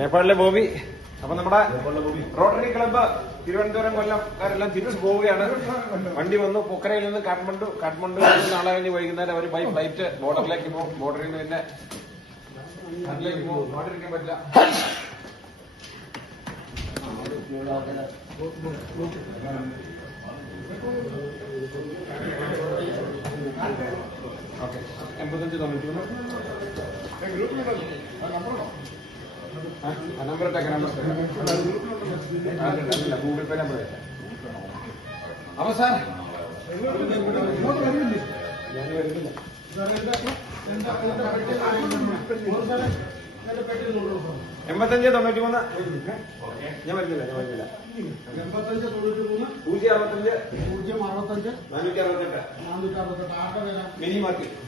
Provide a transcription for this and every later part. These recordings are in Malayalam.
നേപ്പാളിലെ ബോബി. അപ്പൊ നമ്മുടെ റോട്ടറി ക്ലബ്ബ് തിരുവനന്തപുരം കൊല്ലംകാരെല്ലാം തിരിച്ചു പോവുകയാണ്. വണ്ടി വന്നു പൊക്കരയിൽ നിന്ന് കാഠ്മണ്ഡു നാളെ കഴിഞ്ഞ് വൈകുന്നേരം അവർ ബൈ ഫ്ലൈറ്റ് ബോർഡറിലേക്ക് പോകും. ബോർഡറിൽ നിന്ന് പിന്നെ അതിലേക്ക് പോകും. ബോർഡറിക്കാൻ പറ്റില്ല. ഓക്കെ 8591 നമ്പർ ഇട്ടേക്കാം. ഗൂഗിൾ പേ നമ്പർ വെച്ചാൽ അപ്പൊ സാർ ഞാൻ വരുന്നില്ല. 8593 ഞാൻ വരുന്നില്ല. 065 468 മിനി മാർക്കറ്റ്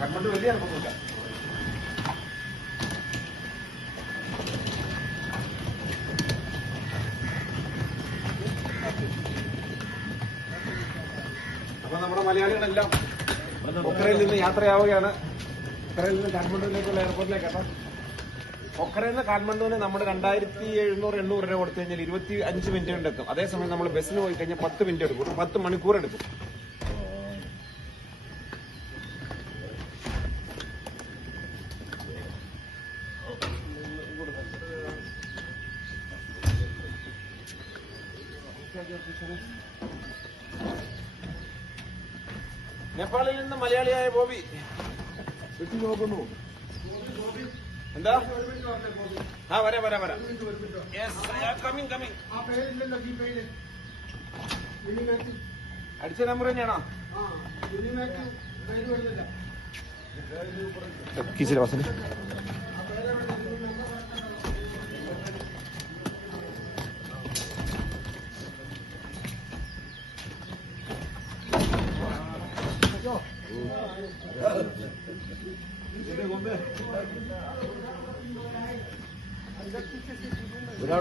കാഠ്മണ്ഡു വലിയ അനുഭവമില്ല. അപ്പൊ നമ്മുടെ മലയാളികളെല്ലാം പൊഖറയിൽ നിന്ന് യാത്രയാവുകയാണ്. പൊഖറയിൽ നിന്ന് കാഠ്മണ്ഡുവിലേക്കുള്ള എയർപോർട്ടിലേക്ക്. അപ്പം പൊഖറയിൽ നിന്ന് കാഠ്മണ്ഡുവിന് നമ്മൾ 2700-800 രൂപ കൊടുത്തു കഴിഞ്ഞാൽ 25 മിനിറ്റ് കൊണ്ട് എത്തും. അതേസമയം നമ്മൾ ബസ്സിന് പോയി കഴിഞ്ഞാൽ 10 മിനിറ്റ് എടുക്കും. 10 മണിക്കൂർ എടുക്കും. നേപ്പാളിൽ നിന്ന് മലയാളിയായ ബോബി നോക്കുന്നു. എന്താ? വരാം. അടിച്ച നമ്പർ തന്നെയാണോ? കിസിലെ വാസന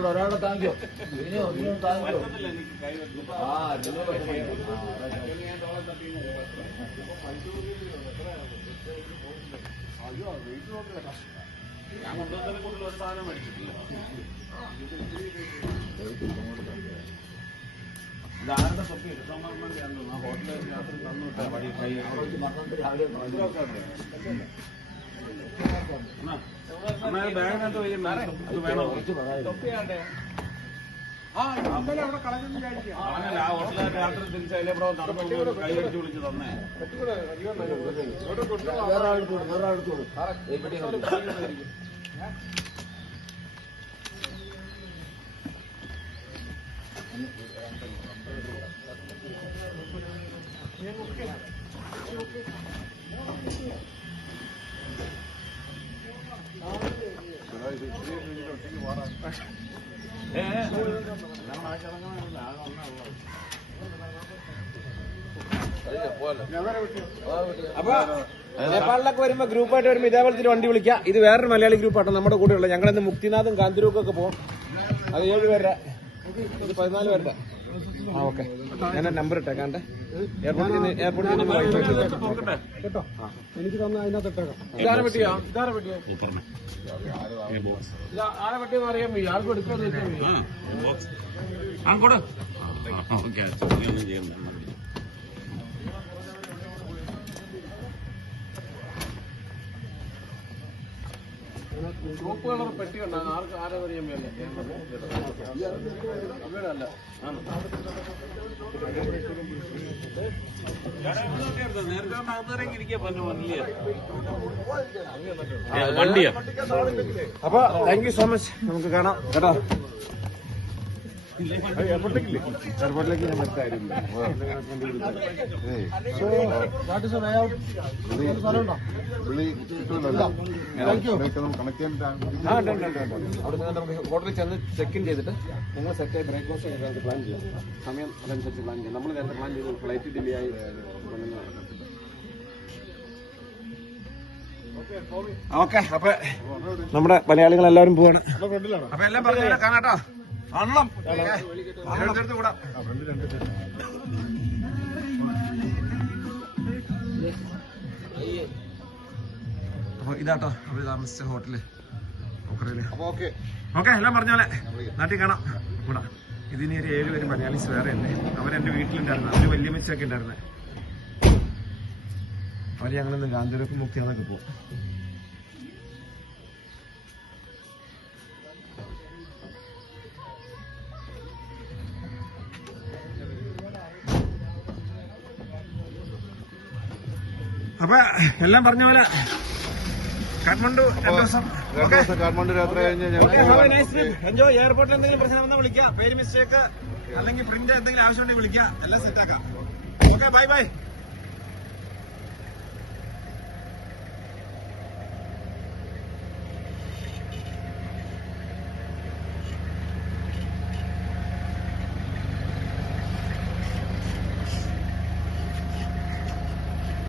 ഒരാളെ താങ്കോ ഞാൻ കൊണ്ടുവന്നതിനെ കൂടുതൽ ഒരു സാധനം മേടിച്ചിട്ടില്ല. ഇതാരുടെ തൊപ്പി എടുത്തോണ്ടെന്ന് ഹോട്ടലിൽ രാത്രി തന്നുവിട്ടാ വഴി ബാഗിനകത്ത് അത് വേണോ? തൊപ്പിയാണ്ടേ അവിടെ കളഞ്ഞെന്ന് അങ്ങനല്ല. ആ ഹോട്ടലിൽ രാത്രി തിരിച്ചതിലെ ബ്രോ നടന്നു കൈ അടിച്ചു വിളിച്ച് തന്നേ. അപ്പൊ നേപ്പാളിലൊക്കെ വരുമ്പോ ഗ്രൂപ്പായിട്ട് വരുമ്പോ ഇതേപോലത്തെ വണ്ടി വിളിക്കുക. ഇത് വേറൊരു മലയാളി ഗ്രൂപ്പാണ് നമ്മുടെ കൂടെയുള്ള. ഞങ്ങളിന്ന് മുക്തിനാഥും കാന്തരൂക്കും ഒക്കെ പോകും. അത് 7 പേരുടെ, ഇത് 14 പേരുടെ. ഓക്കെ, ഞാൻ നമ്പർ ഇട്ടേക്കാണ്ട് എയർപോർട്ടിൽ കേട്ടോ. എനിക്ക് തന്ന അതിനകത്ത് ഇട്ടേക്കാം. ഇതാരെ പറ്റിയോ ആരെ പറ്റിയെന്ന് അറിയാൻ വയ്യ. ആർക്കും എടുക്കാന്ന് ചുവപ്പ് കളർ പെട്ടി ഉണ്ടാകും. ആരും അറിയാൻ വയ്യല്ല. വണ്ടിയാ. അപ്പൊ താങ്ക് യു സോ മച്ച്. നമുക്ക് കാണാം കേട്ടോ. എയർപോർട്ടിലേക്ക് ഞാൻ നിർത്തായിരുന്നു. അവിടെ നമുക്ക് ഹോട്ടലിൽ ചെന്ന് ചെക്ക് ഇൻ ചെയ്തിട്ട് നിങ്ങൾ സെറ്റായി ബ്രേക്ക്ഫാസ്റ്റ് നമുക്ക് പ്ലാൻ ചെയ്യാം. സമയം അതനുസരിച്ച് പ്ലാൻ ചെയ്യാം. നമ്മൾ നേരത്തെ പ്ലാൻ ചെയ്ത് ഫ്ലൈറ്റ് ഡിലേ ആയി. ഓക്കെ, അപ്പൊ നമ്മുടെ മലയാളികൾ എല്ലാവരും പോവാണ്. അപ്പൊ എല്ലാം പറഞ്ഞു കാണാട്ടോ. കാണണം കൂടാ. ഇതാട്ടോ അവര് താമസിച്ച ഹോട്ടല് ഒക്കറയില്. അപ്പൊ ഓക്കെ ഓക്കെ, എല്ലാം പറഞ്ഞ പോലെ നാട്ടിൽ കാണാം. കൂടാ ഇതിന് ഒരു 7 പേര് മലയാളീസ് വേറെ ഉണ്ട്. അവരെന്റെ വീട്ടിലുണ്ടായിരുന്നു. അവര് വലിയ മെച്ചൊക്കെ ഉണ്ടായിരുന്നു. അവര് ഞങ്ങളൊന്ന് ഗാന്ധിരൊക്കെ മുക്കിയാന്നൊക്കെ പോവാം. അപ്പൊ എല്ലാം പറഞ്ഞ പോലെ കാഠ്മണ്ഡു 2 ദിവസം. കാഠ്മണ്ഡു യാത്ര കഴിഞ്ഞ് എൻജോയ്. എയർപോർട്ടിൽ എന്തെങ്കിലും പ്രശ്നം വന്നാൽ വിളിക്കാം. പേര് മിസ്റ്റേക്ക് അല്ലെങ്കിൽ പ്രിന്റ് എന്തെങ്കിലും ആവശ്യമുണ്ടെങ്കിൽ വിളിക്കാം. എല്ലാം സെറ്റാക്കാം. Okay, bye by.